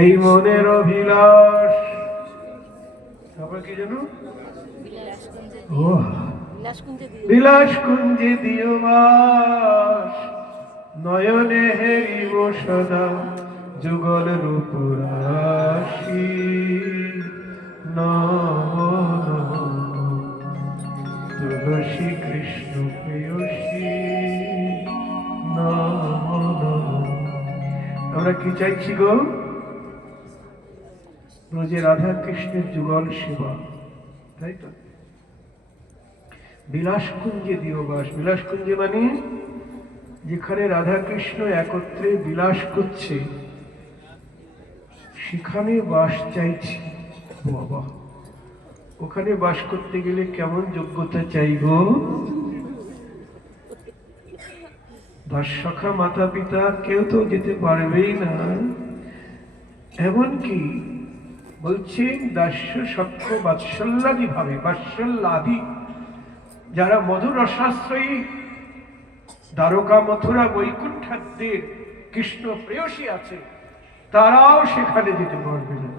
এই মনের অভিলাষ তারপর কি জানো ও বিলাস কুঞ্জে দিও বাস নয়নে হেরিব সদা যুগল রূপ রাশি তুলসী কৃষ্ণ প্রেয়সী আমরা কি চাইছি গো রোজে রাধা কৃষ্ণের যুগল সেবা তাই তো বিলাসকুঞ্জে দিও বাস বিলাসকুঞ্জে মানে যেখানে রাধা কৃষ্ণ একত্রে বিলাস করছে সেখানে বাস চাইছি বাবা ওখানে বাস করতে গেলে কেমন যোগ্যতা চাইব দাসসখা মাতা পিতা কেউ তো যেতে পারবেই না এমনকি বলছেন দাস্য সখ্য বাৎসল্যাদি ভাবে বাৎসল্যাদি যারা মধুর রসাশ্রয়ী দ্বারকা মথুরা বৈকুণ্ঠাদের কৃষ্ণ প্রেয়সী আছে তারাও সেখানে যেতে পারবে না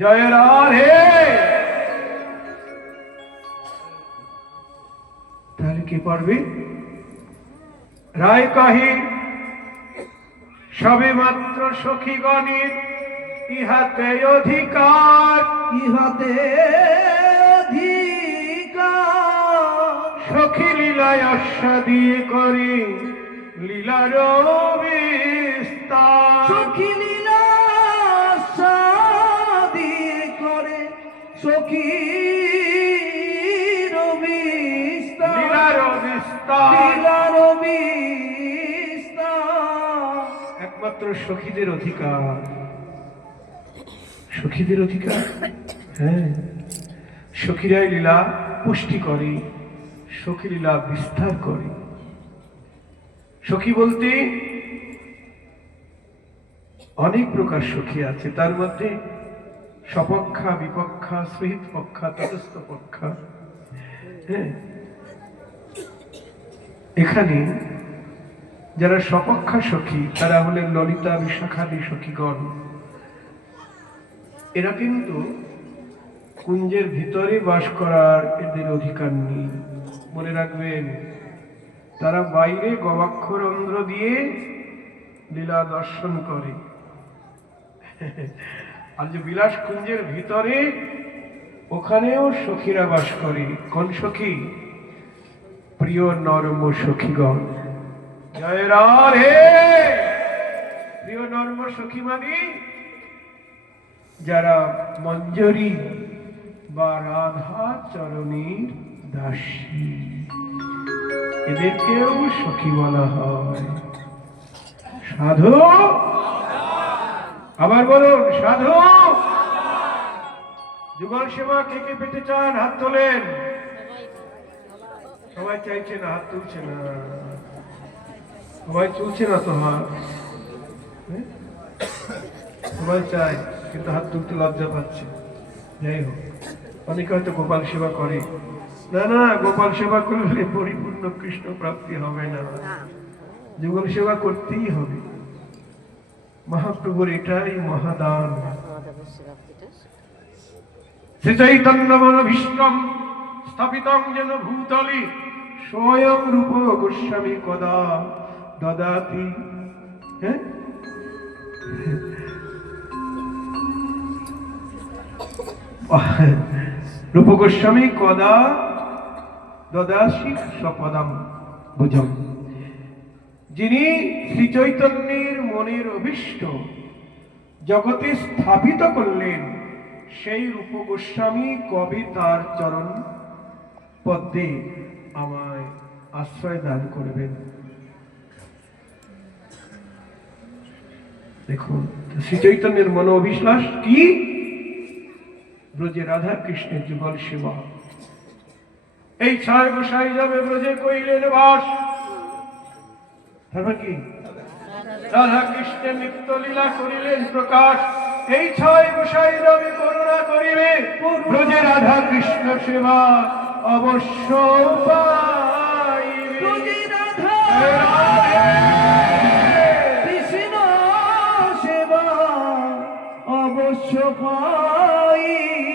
জয় রাধে তাহলে কি পারবে রায় কাহি সবে মাত্র সখীগণের ইহাতে অধিকার সখী লীলায় আস্বাদিয়ে করি লীলার বিস্তার সখী লীলা আস্বাদিয়ে করে সখী একমাত্র সখীদের অধিকার সখীদের অধিকার হ্যাঁ সখীরাই লীলা পুষ্টি করে সখী লীলা বিস্তার করে সখী বলতে অনেক প্রকার সখী আছে তার মধ্যে সপক্ষা বিপক্ষা সহিত পক্ষা তটস্থ পক্ষা হ্যাঁ এখানে যারা সপক্ষা সখী তারা হলেন ললিতা বিশাখাদি সখীগণ এরা কিন্তু কুঞ্জের ভিতরে বাস করার এদের অধিকার নেই মনে রাখবেন তারা বাইরে গবাক্ষরন্ধ্র দিয়ে লীলা দর্শন করে আর যে বিলাস কুঞ্জের ভিতরে ওখানেও সখীরা বাস করে কোন সখী প্রিয় নরম সখীগণ জয় রাধে প্রিয় নরম সখী মানে যারা মঞ্জরি বা রাধা চরণের দাসী এদেরকেও সখী বলা হয় সাধু আবার বলুন সাধু যুগল সেবা কে কে পেতে চান হাত তোলেন সবাই চাইছে না হাত তুলছে না সবাই তুলছে না তো হাত সবাই চায় কিন্তু হাত তুলতে লজ্জা পাচ্ছে যাই হোক অনেকে হয়তো গোপাল সেবা করে না না গোপাল সেবা করলে পরিপূর্ণ কৃষ্ণ প্রাপ্তি হবে না যুগল সেবা করতেই হবে মহাপ্রভুর এটাই মহাদান শ্রী চৈতন্য মনোভীষ্টম স্থাপিতং যেন ভূতলে স্বয়ং রূপ গোস্বামী কদা দদাতি হ্যাঁ রূপ গোস্বামী কদা দদাসি স্বপদম ভুজম যিনি শ্রী চৈতন্যের মনের অভীষ্ট জগতে স্থাপিত করলেন সেই রূপ গোস্বামী কবে তার চরণ পদ্মে আমায় আশ্রয় দান করবেন দেখুন শ্রী চৈতন্যের মন অভিলাষ কি ব্রজে রাধা কৃষ্ণের যুগল সেবা এই ছায় গোসাই যাবে ব্রজে কইলেন বাস তারপর কি রাধা কৃষ্ণের নিত্য লীলা করিলেন প্রকাশ এই ছয় গোসাই রবি করুণা করিবে ব্রজে রাধা কৃষ্ণ সেবা অবশ্য পাইবে ব্রজে রাধা কৃষ্ণ সেবা পাই